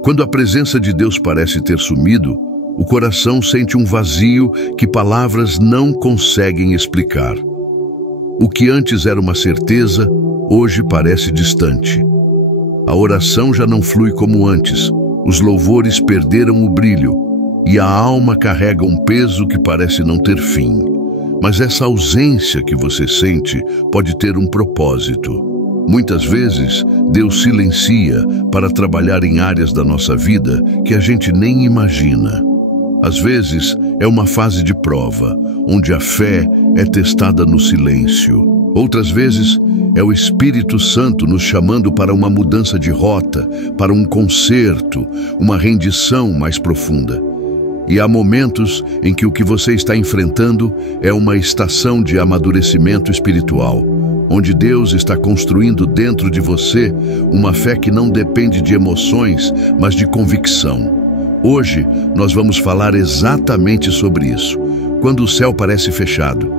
Quando a presença de Deus parece ter sumido, o coração sente um vazio que palavras não conseguem explicar. O que antes era uma certeza, hoje parece distante. A oração já não flui como antes, os louvores perderam o brilho e a alma carrega um peso que parece não ter fim. Mas essa ausência que você sente pode ter um propósito. Muitas vezes, Deus silencia para trabalhar em áreas da nossa vida que a gente nem imagina. Às vezes, é uma fase de prova, onde a fé é testada no silêncio. Outras vezes, é o Espírito Santo nos chamando para uma mudança de rota, para um conserto, uma rendição mais profunda. E há momentos em que o que você está enfrentando é uma estação de amadurecimento espiritual, onde Deus está construindo dentro de você uma fé que não depende de emoções, mas de convicção. Hoje, nós vamos falar exatamente sobre isso. Quando o céu parece fechado,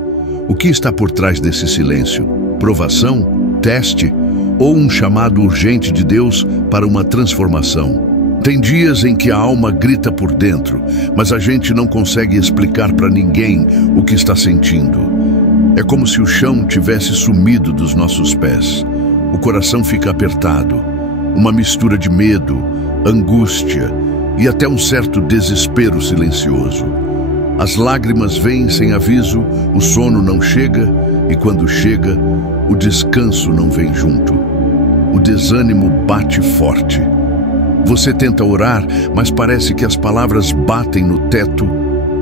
o que está por trás desse silêncio? Provação? Teste? Ou um chamado urgente de Deus para uma transformação? Tem dias em que a alma grita por dentro, mas a gente não consegue explicar para ninguém o que está sentindo. É como se o chão tivesse sumido dos nossos pés. O coração fica apertado, uma mistura de medo, angústia e até um certo desespero silencioso. As lágrimas vêm sem aviso, o sono não chega e quando chega, o descanso não vem junto. O desânimo bate forte. Você tenta orar, mas parece que as palavras batem no teto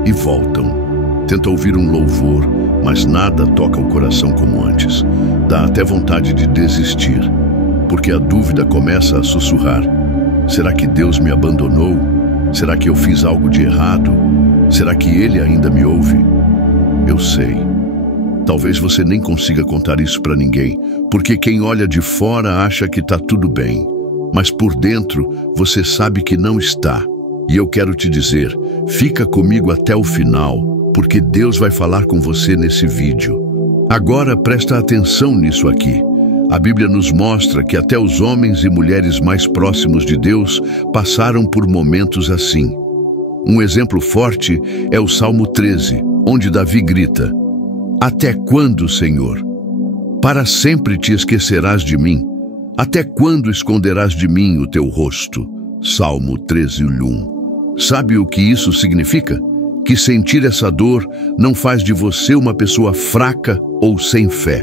e voltam. Tenta ouvir um louvor, mas nada toca o coração como antes. Dá até vontade de desistir, porque a dúvida começa a sussurrar. Será que Deus me abandonou? Será que eu fiz algo de errado? Será que Ele ainda me ouve? Eu sei. Talvez você nem consiga contar isso para ninguém, porque quem olha de fora acha que está tudo bem. Mas por dentro, você sabe que não está. E eu quero te dizer, fica comigo até o final, porque Deus vai falar com você nesse vídeo. Agora presta atenção nisso aqui. A Bíblia nos mostra que até os homens e mulheres mais próximos de Deus passaram por momentos assim. Um exemplo forte é o Salmo 13, onde Davi grita: Até quando, Senhor? Para sempre te esquecerás de mim? Até quando esconderás de mim o teu rosto? Salmo 13:1. Sabe o que isso significa? Que sentir essa dor não faz de você uma pessoa fraca ou sem fé.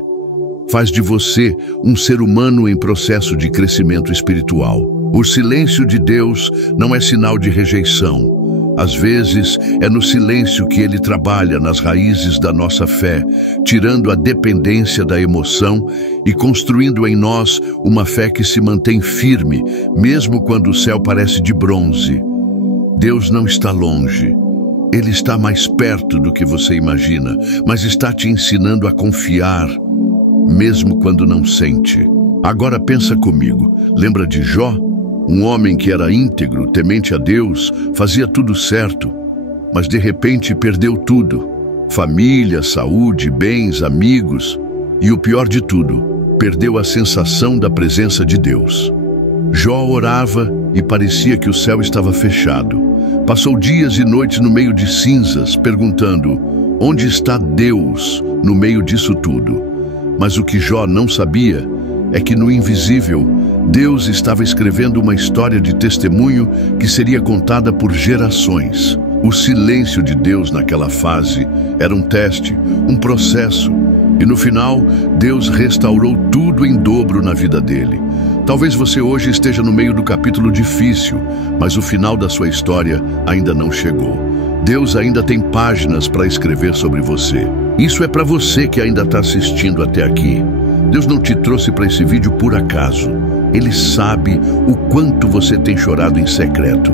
Faz de você um ser humano em processo de crescimento espiritual. O silêncio de Deus não é sinal de rejeição. Às vezes, é no silêncio que Ele trabalha nas raízes da nossa fé, tirando a dependência da emoção e construindo em nós uma fé que se mantém firme, mesmo quando o céu parece de bronze. Deus não está longe. Ele está mais perto do que você imagina, mas está te ensinando a confiar, mesmo quando não sente. Agora pensa comigo, lembra de Jó? Um homem que era íntegro, temente a Deus, fazia tudo certo, mas de repente perdeu tudo. Família, saúde, bens, amigos e o pior de tudo, perdeu a sensação da presença de Deus. Jó orava e parecia que o céu estava fechado. Passou dias e noites no meio de cinzas, perguntando: onde está Deus no meio disso tudo? Mas o que Jó não sabia é que no invisível, Deus estava escrevendo uma história de testemunho que seria contada por gerações. O silêncio de Deus naquela fase era um teste, um processo, e no final, Deus restaurou tudo em dobro na vida dele. Talvez você hoje esteja no meio do capítulo difícil, mas o final da sua história ainda não chegou. Deus ainda tem páginas para escrever sobre você. Isso é para você que ainda está assistindo até aqui. Deus não te trouxe para esse vídeo por acaso. Ele sabe o quanto você tem chorado em secreto.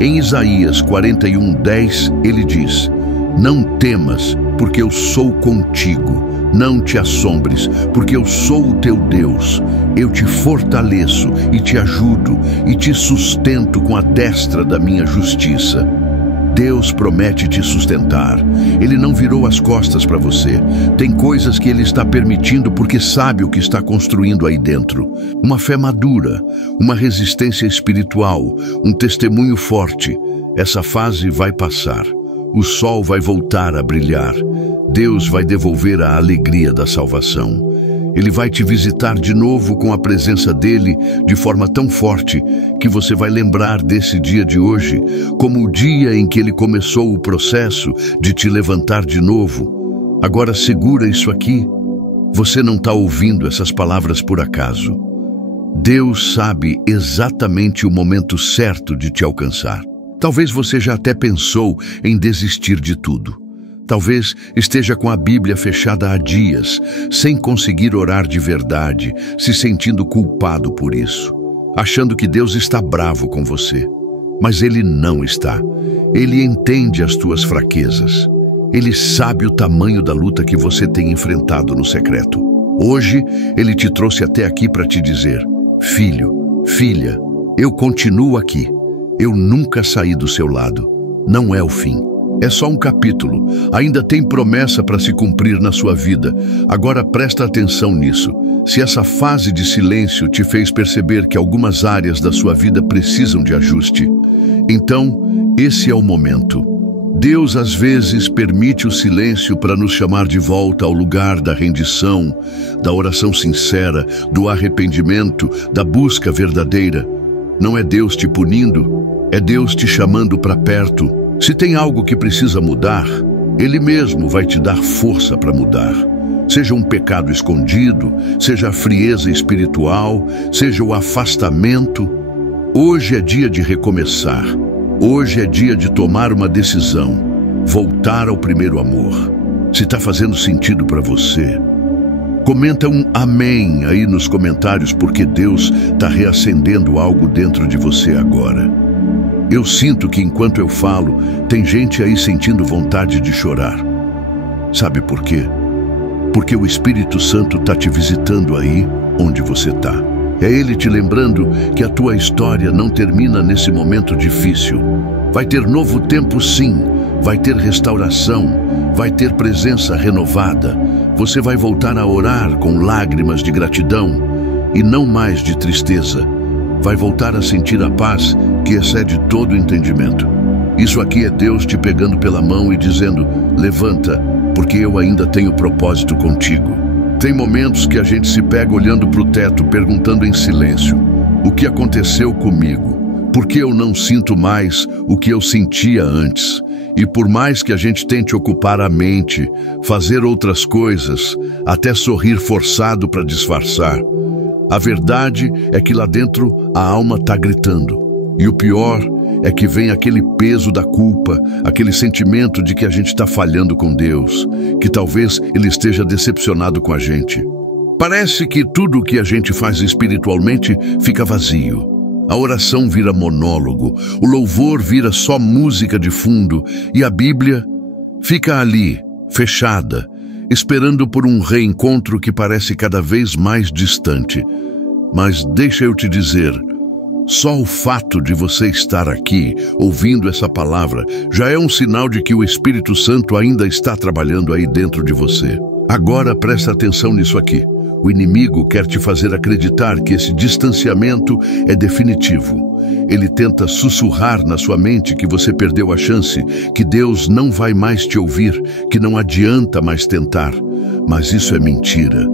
Em Isaías 41:10, ele diz: Não temas, porque eu sou contigo. Não te assombres, porque eu sou o teu Deus. Eu te fortaleço e te ajudo e te sustento com a destra da minha justiça. Deus promete te sustentar. Ele não virou as costas para você. Tem coisas que Ele está permitindo porque sabe o que está construindo aí dentro. Uma fé madura, uma resistência espiritual, um testemunho forte. Essa fase vai passar. O sol vai voltar a brilhar. Deus vai devolver a alegria da salvação. Ele vai te visitar de novo com a presença dele de forma tão forte que você vai lembrar desse dia de hoje como o dia em que ele começou o processo de te levantar de novo. Agora segura isso aqui. Você não está ouvindo essas palavras por acaso. Deus sabe exatamente o momento certo de te alcançar. Talvez você já até pensou em desistir de tudo. Talvez esteja com a Bíblia fechada há dias, sem conseguir orar de verdade, se sentindo culpado por isso, achando que Deus está bravo com você. Mas Ele não está. Ele entende as tuas fraquezas. Ele sabe o tamanho da luta que você tem enfrentado no secreto. Hoje, Ele te trouxe até aqui para te dizer: filho, filha, eu continuo aqui. Eu nunca saí do seu lado. Não é o fim. É só um capítulo. Ainda tem promessa para se cumprir na sua vida. Agora presta atenção nisso. Se essa fase de silêncio te fez perceber que algumas áreas da sua vida precisam de ajuste, então esse é o momento. Deus às vezes permite o silêncio para nos chamar de volta ao lugar da rendição, da oração sincera, do arrependimento, da busca verdadeira. Não é Deus te punindo, é Deus te chamando para perto. Se tem algo que precisa mudar, Ele mesmo vai te dar força para mudar. Seja um pecado escondido, seja a frieza espiritual, seja o afastamento. Hoje é dia de recomeçar. Hoje é dia de tomar uma decisão. Voltar ao primeiro amor. Se está fazendo sentido para você, comenta um amém aí nos comentários, porque Deus está reacendendo algo dentro de você agora. Eu sinto que enquanto eu falo, tem gente aí sentindo vontade de chorar. Sabe por quê? Porque o Espírito Santo está te visitando aí onde você está. É Ele te lembrando que a tua história não termina nesse momento difícil. Vai ter novo tempo, sim. Vai ter restauração. Vai ter presença renovada. Você vai voltar a orar com lágrimas de gratidão e não mais de tristeza. Vai voltar a sentir a paz que excede todo o entendimento. Isso aqui é Deus te pegando pela mão e dizendo: levanta, porque eu ainda tenho propósito contigo. Tem momentos que a gente se pega olhando para o teto, perguntando em silêncio: o que aconteceu comigo? Por que eu não sinto mais o que eu sentia antes? E por mais que a gente tente ocupar a mente, fazer outras coisas, até sorrir forçado para disfarçar, a verdade é que lá dentro a alma está gritando. E o pior é que vem aquele peso da culpa, aquele sentimento de que a gente está falhando com Deus, que talvez Ele esteja decepcionado com a gente. Parece que tudo o que a gente faz espiritualmente fica vazio. A oração vira monólogo, o louvor vira só música de fundo e a Bíblia fica ali, fechada, esperando por um reencontro que parece cada vez mais distante. Mas deixa eu te dizer, só o fato de você estar aqui, ouvindo essa palavra, já é um sinal de que o Espírito Santo ainda está trabalhando aí dentro de você. Agora presta atenção nisso aqui. O inimigo quer te fazer acreditar que esse distanciamento é definitivo. Ele tenta sussurrar na sua mente que você perdeu a chance, que Deus não vai mais te ouvir, que não adianta mais tentar. Mas isso é mentira.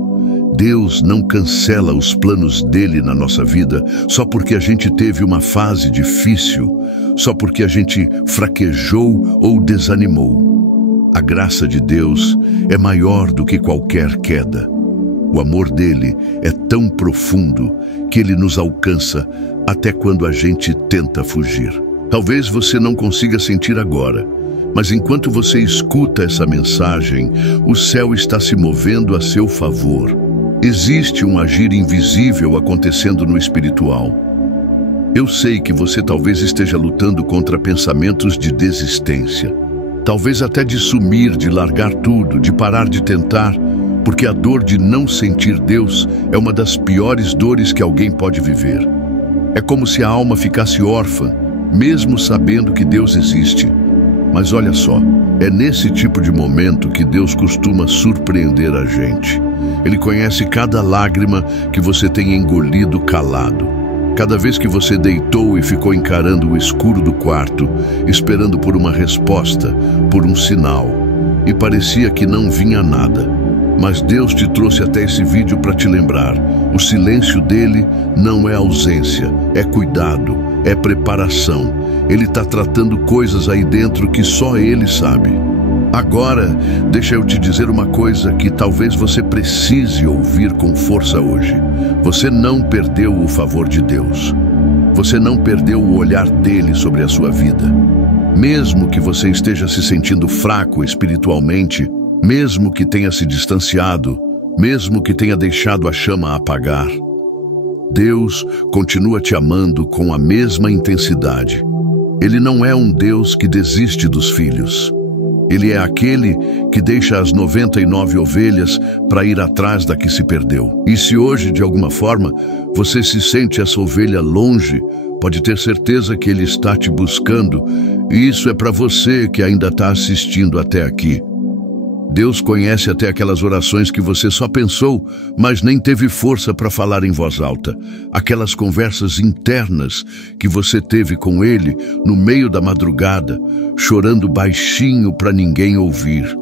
Deus não cancela os planos dele na nossa vida só porque a gente teve uma fase difícil, só porque a gente fraquejou ou desanimou. A graça de Deus é maior do que qualquer queda. O amor dele é tão profundo que ele nos alcança até quando a gente tenta fugir. Talvez você não consiga sentir agora, mas enquanto você escuta essa mensagem, o céu está se movendo a seu favor. Existe um agir invisível acontecendo no espiritual. Eu sei que você talvez esteja lutando contra pensamentos de desistência, talvez até de sumir, de largar tudo, de parar de tentar, porque a dor de não sentir Deus é uma das piores dores que alguém pode viver. É como se a alma ficasse órfã, mesmo sabendo que Deus existe. Mas olha só, é nesse tipo de momento que Deus costuma surpreender a gente. Ele conhece cada lágrima que você tem engolido calado. Cada vez que você deitou e ficou encarando o escuro do quarto, esperando por uma resposta, por um sinal, e parecia que não vinha nada. Mas Deus te trouxe até esse vídeo para te lembrar. O silêncio dele não é ausência, é cuidado, é preparação. Ele está tratando coisas aí dentro que só ele sabe. Agora, deixa eu te dizer uma coisa que talvez você precise ouvir com força hoje. Você não perdeu o favor de Deus. Você não perdeu o olhar dele sobre a sua vida. Mesmo que você esteja se sentindo fraco espiritualmente, mesmo que tenha se distanciado, mesmo que tenha deixado a chama apagar, Deus continua te amando com a mesma intensidade. Ele não é um Deus que desiste dos filhos. Ele é aquele que deixa as 99 ovelhas para ir atrás da que se perdeu. E se hoje, de alguma forma, você se sente essa ovelha longe, pode ter certeza que Ele está te buscando, e isso é para você que ainda está assistindo até aqui. Deus conhece até aquelas orações que você só pensou, mas nem teve força para falar em voz alta. Aquelas conversas internas que você teve com Ele no meio da madrugada, chorando baixinho para ninguém ouvir.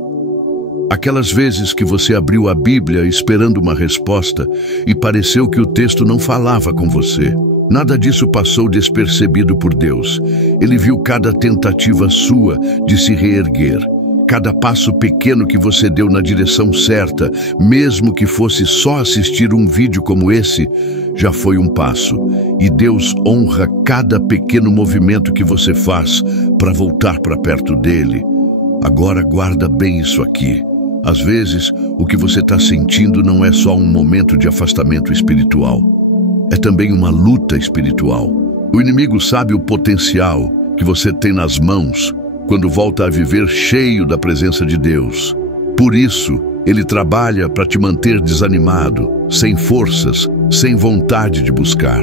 Aquelas vezes que você abriu a Bíblia esperando uma resposta e pareceu que o texto não falava com você. Nada disso passou despercebido por Deus. Ele viu cada tentativa sua de se reerguer. Cada passo pequeno que você deu na direção certa, mesmo que fosse só assistir um vídeo como esse, já foi um passo. E Deus honra cada pequeno movimento que você faz para voltar para perto dele. Agora guarda bem isso aqui. Às vezes, o que você está sentindo não é só um momento de afastamento espiritual. É também uma luta espiritual. O inimigo sabe o potencial que você tem nas mãos quando volta a viver cheio da presença de Deus. Por isso, ele trabalha para te manter desanimado, sem forças, sem vontade de buscar.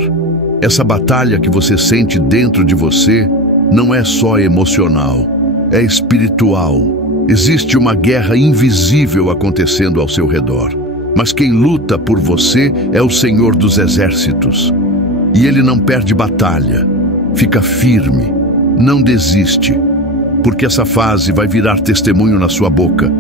Essa batalha que você sente dentro de você não é só emocional, é espiritual. Existe uma guerra invisível acontecendo ao seu redor. Mas quem luta por você é o Senhor dos Exércitos. E ele não perde batalha. Fica firme, não desiste, porque essa fase vai virar testemunho na sua boca.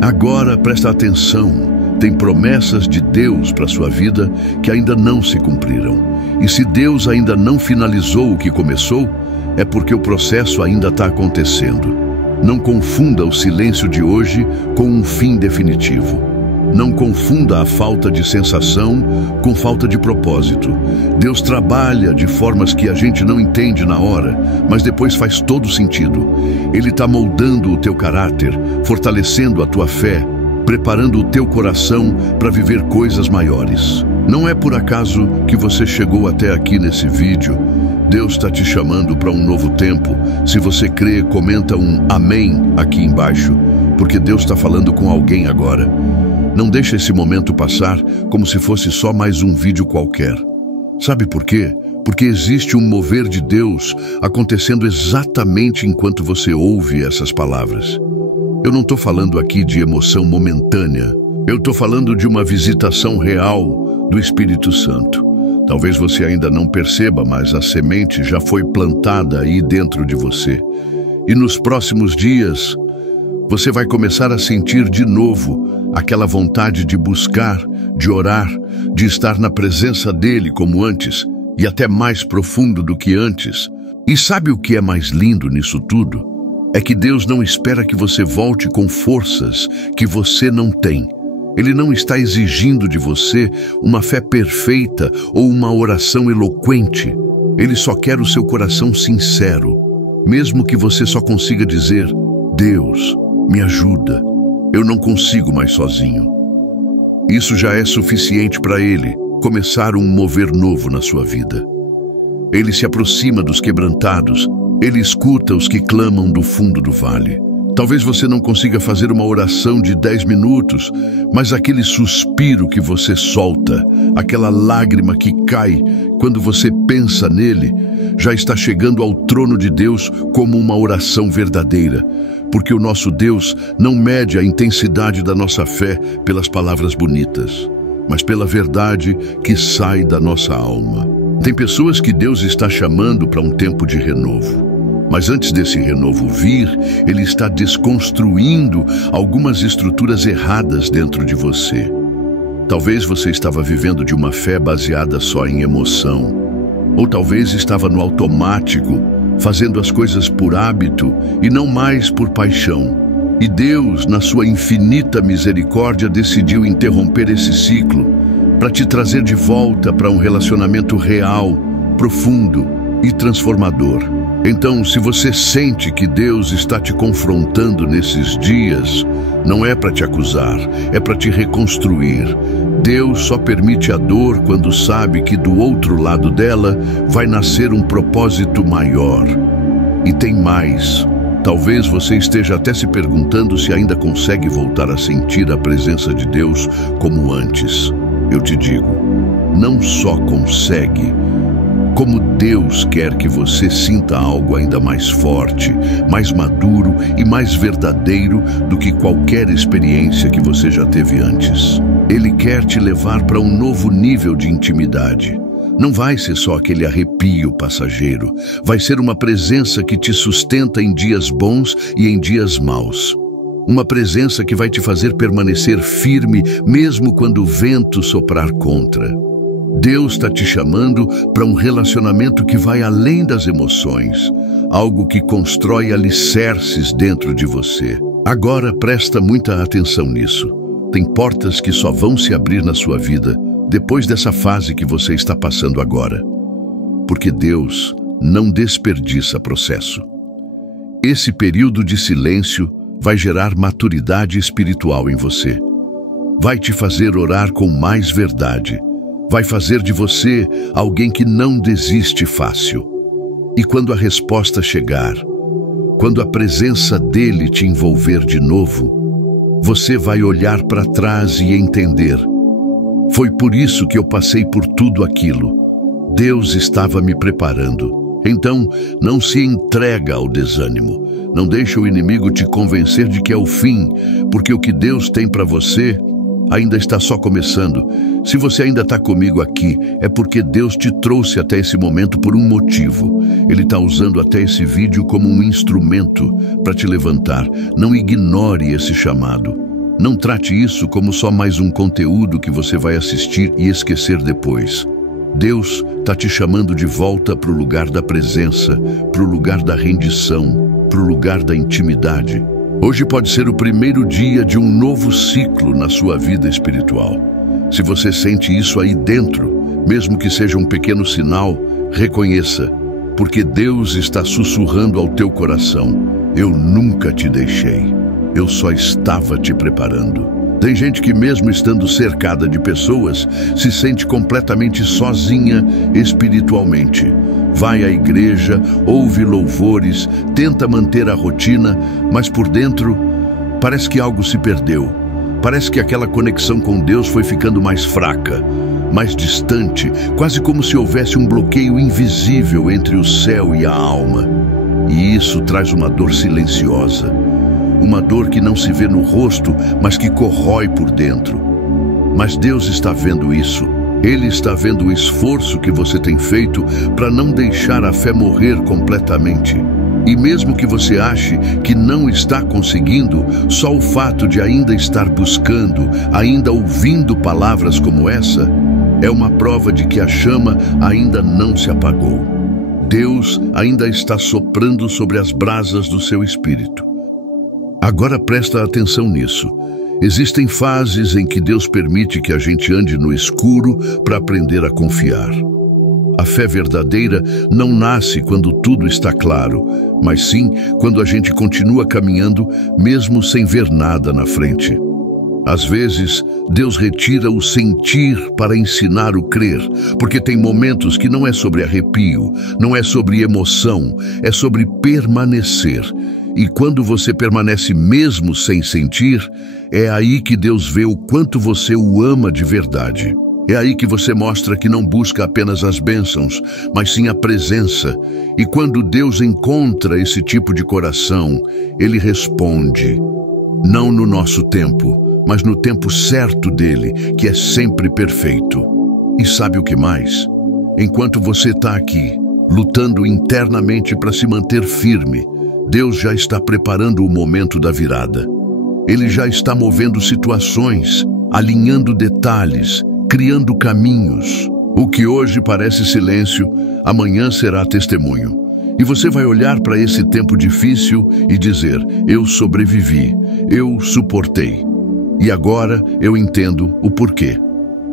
Agora presta atenção, tem promessas de Deus para a sua vida que ainda não se cumpriram. E se Deus ainda não finalizou o que começou, é porque o processo ainda está acontecendo. Não confunda o silêncio de hoje com um fim definitivo. Não confunda a falta de sensação com falta de propósito. Deus trabalha de formas que a gente não entende na hora, mas depois faz todo sentido. Ele está moldando o teu caráter, fortalecendo a tua fé, preparando o teu coração para viver coisas maiores. Não é por acaso que você chegou até aqui nesse vídeo. Deus está te chamando para um novo tempo. Se você crê, comenta um amém aqui embaixo, porque Deus está falando com alguém agora. Não deixa esse momento passar como se fosse só mais um vídeo qualquer. Sabe por quê? Porque existe um mover de Deus acontecendo exatamente enquanto você ouve essas palavras. Eu não estou falando aqui de emoção momentânea. Eu estou falando de uma visitação real do Espírito Santo. Talvez você ainda não perceba, mas a semente já foi plantada aí dentro de você. E nos próximos dias, você vai começar a sentir de novo aquela vontade de buscar, de orar, de estar na presença dele como antes, e até mais profundo do que antes. E sabe o que é mais lindo nisso tudo? É que Deus não espera que você volte com forças que você não tem. Ele não está exigindo de você uma fé perfeita ou uma oração eloquente. Ele só quer o seu coração sincero, mesmo que você só consiga dizer: Deus, me ajuda, eu não consigo mais sozinho. Isso já é suficiente para ele começar um mover novo na sua vida. Ele se aproxima dos quebrantados, ele escuta os que clamam do fundo do vale. Talvez você não consiga fazer uma oração de 10 minutos, mas aquele suspiro que você solta, aquela lágrima que cai quando você pensa nele, já está chegando ao trono de Deus como uma oração verdadeira, porque o nosso Deus não mede a intensidade da nossa fé pelas palavras bonitas, mas pela verdade que sai da nossa alma. Tem pessoas que Deus está chamando para um tempo de renovo. Mas antes desse renovo vir, Ele está desconstruindo algumas estruturas erradas dentro de você. Talvez você estava vivendo de uma fé baseada só em emoção. Ou talvez estava no automático, fazendo as coisas por hábito e não mais por paixão. E Deus, na sua infinita misericórdia, decidiu interromper esse ciclo para te trazer de volta para um relacionamento real, profundo e transformador. Então, se você sente que Deus está te confrontando nesses dias, não é para te acusar, é para te reconstruir. Deus só permite a dor quando sabe que do outro lado dela vai nascer um propósito maior. E tem mais. Talvez você esteja até se perguntando se ainda consegue voltar a sentir a presença de Deus como antes. Eu te digo, não só consegue, como Deus quer que você sinta algo ainda mais forte, mais maduro e mais verdadeiro do que qualquer experiência que você já teve antes. Ele quer te levar para um novo nível de intimidade. Não vai ser só aquele arrepio passageiro. Vai ser uma presença que te sustenta em dias bons e em dias maus. Uma presença que vai te fazer permanecer firme mesmo quando o vento soprar contra. Deus está te chamando para um relacionamento que vai além das emoções, algo que constrói alicerces dentro de você. Agora presta muita atenção nisso. Tem portas que só vão se abrir na sua vida depois dessa fase que você está passando agora. Porque Deus não desperdiça processo. Esse período de silêncio vai gerar maturidade espiritual em você. Vai te fazer orar com mais verdade. Vai fazer de você alguém que não desiste fácil. E quando a resposta chegar, quando a presença dele te envolver de novo, você vai olhar para trás e entender: foi por isso que eu passei por tudo aquilo. Deus estava me preparando. Então, não se entrega ao desânimo. Não deixa o inimigo te convencer de que é o fim, porque o que Deus tem para você ainda está só começando. Se você ainda está comigo aqui, é porque Deus te trouxe até esse momento por um motivo. Ele está usando até esse vídeo como um instrumento para te levantar. Não ignore esse chamado. Não trate isso como só mais um conteúdo que você vai assistir e esquecer depois. Deus está te chamando de volta para o lugar da presença, para o lugar da rendição, para o lugar da intimidade. Hoje pode ser o primeiro dia de um novo ciclo na sua vida espiritual. Se você sente isso aí dentro, mesmo que seja um pequeno sinal, reconheça, porque Deus está sussurrando ao teu coração: eu nunca te deixei, eu só estava te preparando. Tem gente que, mesmo estando cercada de pessoas, se sente completamente sozinha espiritualmente. Vai à igreja, ouve louvores, tenta manter a rotina, mas por dentro parece que algo se perdeu. Parece que aquela conexão com Deus foi ficando mais fraca, mais distante, quase como se houvesse um bloqueio invisível entre o céu e a alma. E isso traz uma dor silenciosa. Uma dor que não se vê no rosto, mas que corrói por dentro. Mas Deus está vendo isso. Ele está vendo o esforço que você tem feito para não deixar a fé morrer completamente. E mesmo que você ache que não está conseguindo, só o fato de ainda estar buscando, ainda ouvindo palavras como essa, é uma prova de que a chama ainda não se apagou. Deus ainda está soprando sobre as brasas do seu espírito. Agora presta atenção nisso. Existem fases em que Deus permite que a gente ande no escuro para aprender a confiar. A fé verdadeira não nasce quando tudo está claro, mas sim quando a gente continua caminhando mesmo sem ver nada na frente. Às vezes, Deus retira o sentir para ensinar o crer, porque tem momentos que não é sobre arrepio, não é sobre emoção, é sobre permanecer. E quando você permanece mesmo sem sentir, é aí que Deus vê o quanto você o ama de verdade. É aí que você mostra que não busca apenas as bênçãos, mas sim a presença. E quando Deus encontra esse tipo de coração, Ele responde. Não no nosso tempo, mas no tempo certo dele, que é sempre perfeito. E sabe o que mais? Enquanto você está aqui, lutando internamente para se manter firme, Deus já está preparando o momento da virada. Ele já está movendo situações, alinhando detalhes, criando caminhos. O que hoje parece silêncio, amanhã será testemunho. E você vai olhar para esse tempo difícil e dizer, eu sobrevivi, eu suportei. E agora eu entendo o porquê.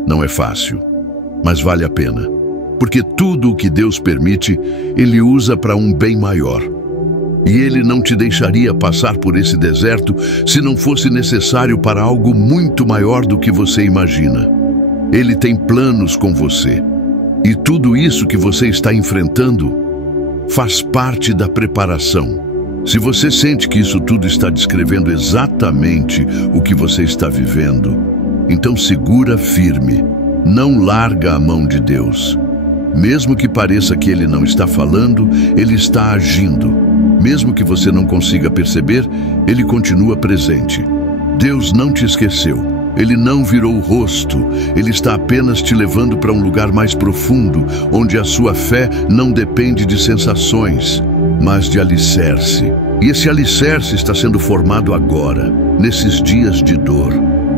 Não é fácil, mas vale a pena. Porque tudo o que Deus permite, Ele usa para um bem maior. E Ele não te deixaria passar por esse deserto se não fosse necessário para algo muito maior do que você imagina. Ele tem planos com você. E tudo isso que você está enfrentando faz parte da preparação. Se você sente que isso tudo está descrevendo exatamente o que você está vivendo, então segura firme. Não larga a mão de Deus. Mesmo que pareça que Ele não está falando, Ele está agindo. Mesmo que você não consiga perceber, Ele continua presente. Deus não te esqueceu. Ele não virou o rosto. Ele está apenas te levando para um lugar mais profundo, onde a sua fé não depende de sensações, mas de alicerce. E esse alicerce está sendo formado agora, nesses dias de dor.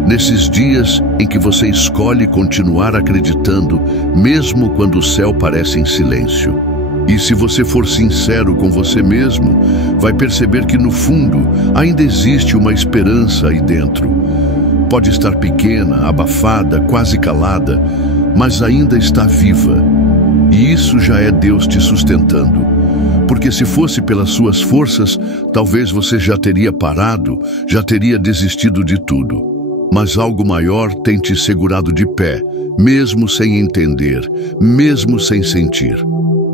Nesses dias em que você escolhe continuar acreditando, mesmo quando o céu parece em silêncio. E se você for sincero com você mesmo, vai perceber que no fundo ainda existe uma esperança aí dentro. Pode estar pequena, abafada, quase calada, mas ainda está viva. E isso já é Deus te sustentando. Porque se fosse pelas suas forças, talvez você já teria parado, já teria desistido de tudo. Mas algo maior tem te segurado de pé, mesmo sem entender, mesmo sem sentir.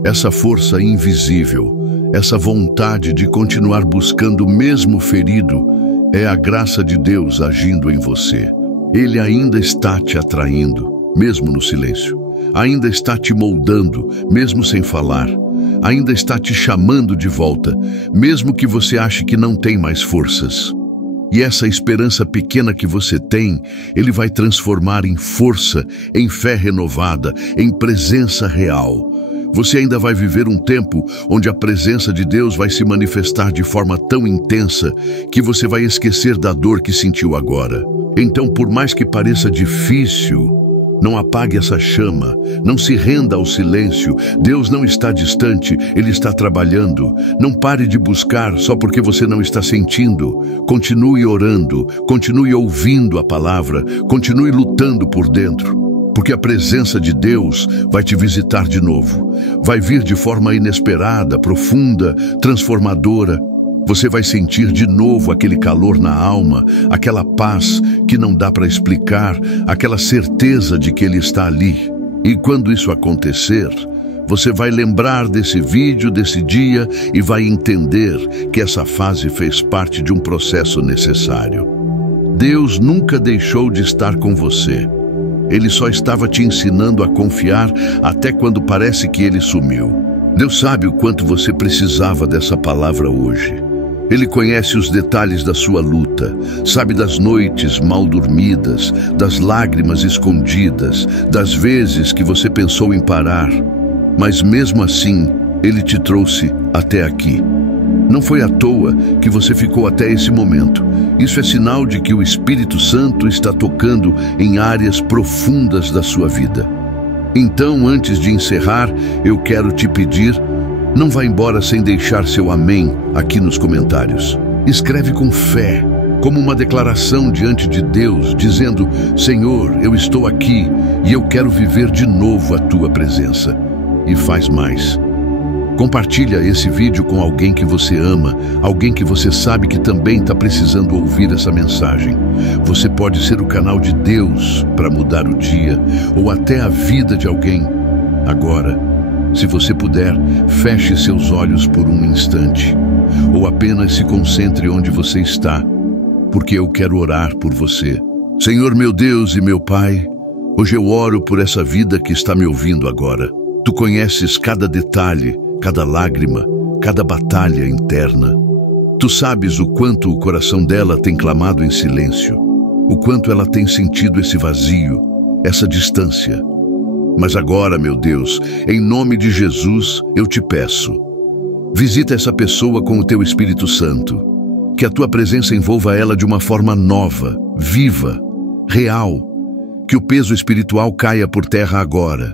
Essa força invisível, essa vontade de continuar buscando mesmo ferido, é a graça de Deus agindo em você. Ele ainda está te atraindo, mesmo no silêncio. Ainda está te moldando, mesmo sem falar. Ainda está te chamando de volta, mesmo que você ache que não tem mais forças. E essa esperança pequena que você tem, Ele vai transformar em força, em fé renovada, em presença real. Você ainda vai viver um tempo onde a presença de Deus vai se manifestar de forma tão intensa que você vai esquecer da dor que sentiu agora. Então, por mais que pareça difícil, não apague essa chama, não se renda ao silêncio. Deus não está distante, Ele está trabalhando. Não pare de buscar só porque você não está sentindo. Continue orando, continue ouvindo a palavra, continue lutando por dentro. Porque a presença de Deus vai te visitar de novo. Vai vir de forma inesperada, profunda, transformadora. Você vai sentir de novo aquele calor na alma, aquela paz que não dá para explicar, aquela certeza de que Ele está ali. E quando isso acontecer, você vai lembrar desse vídeo, desse dia, e vai entender que essa fase fez parte de um processo necessário. Deus nunca deixou de estar com você. Ele só estava te ensinando a confiar até quando parece que Ele sumiu. Deus sabe o quanto você precisava dessa palavra hoje. Ele conhece os detalhes da sua luta, sabe das noites mal dormidas, das lágrimas escondidas, das vezes que você pensou em parar. Mas mesmo assim, Ele te trouxe até aqui. Não foi à toa que você ficou até esse momento. Isso é sinal de que o Espírito Santo está tocando em áreas profundas da sua vida. Então, antes de encerrar, eu quero te pedir, não vá embora sem deixar seu amém aqui nos comentários. Escreve com fé, como uma declaração diante de Deus, dizendo, Senhor, eu estou aqui e eu quero viver de novo a Tua presença. E faz mais. Compartilha esse vídeo com alguém que você ama, alguém que você sabe que também está precisando ouvir essa mensagem. Você pode ser o canal de Deus para mudar o dia ou até a vida de alguém. Agora, se você puder, feche seus olhos por um instante ou apenas se concentre onde você está, porque eu quero orar por você. Senhor meu Deus e meu Pai, Hoje eu oro por essa vida que está me ouvindo agora. Tu conheces cada detalhe, cada lágrima, cada batalha interna. Tu sabes o quanto o coração dela tem clamado em silêncio, o quanto ela tem sentido esse vazio, essa distância. Mas agora, meu Deus, em nome de Jesus, eu te peço, visita essa pessoa com o teu Espírito Santo, que a tua presença envolva ela de uma forma nova, viva, real, que o peso espiritual caia por terra agora,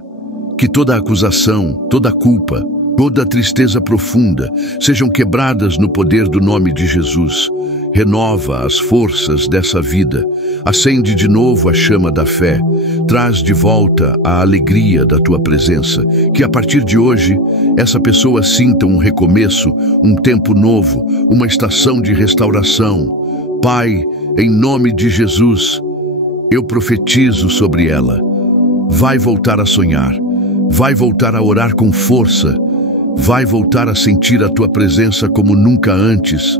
que toda acusação, toda culpa, toda tristeza profunda sejam quebradas no poder do nome de Jesus. Renova as forças dessa vida, acende de novo a chama da fé, traz de volta a alegria da tua presença, que a partir de hoje essa pessoa sinta um recomeço, um tempo novo, uma estação de restauração. Pai, em nome de Jesus, eu profetizo sobre ela. Vai voltar a sonhar, vai voltar a orar com força, vai voltar a sentir a tua presença como nunca antes.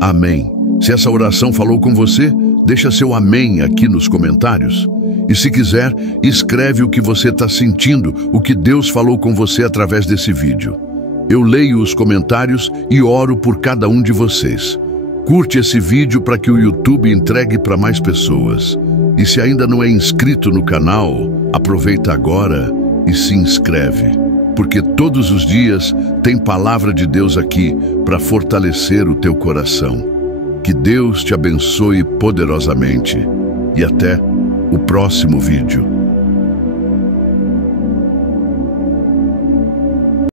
Amém. Se essa oração falou com você, deixa seu amém aqui nos comentários. E se quiser, escreve o que você está sentindo, o que Deus falou com você através desse vídeo. Eu leio os comentários e oro por cada um de vocês. Curte esse vídeo para que o YouTube entregue para mais pessoas. E se ainda não é inscrito no canal, aproveita agora e se inscreve. Porque todos os dias tem palavra de Deus aqui para fortalecer o teu coração. Que Deus te abençoe poderosamente. E até o próximo vídeo.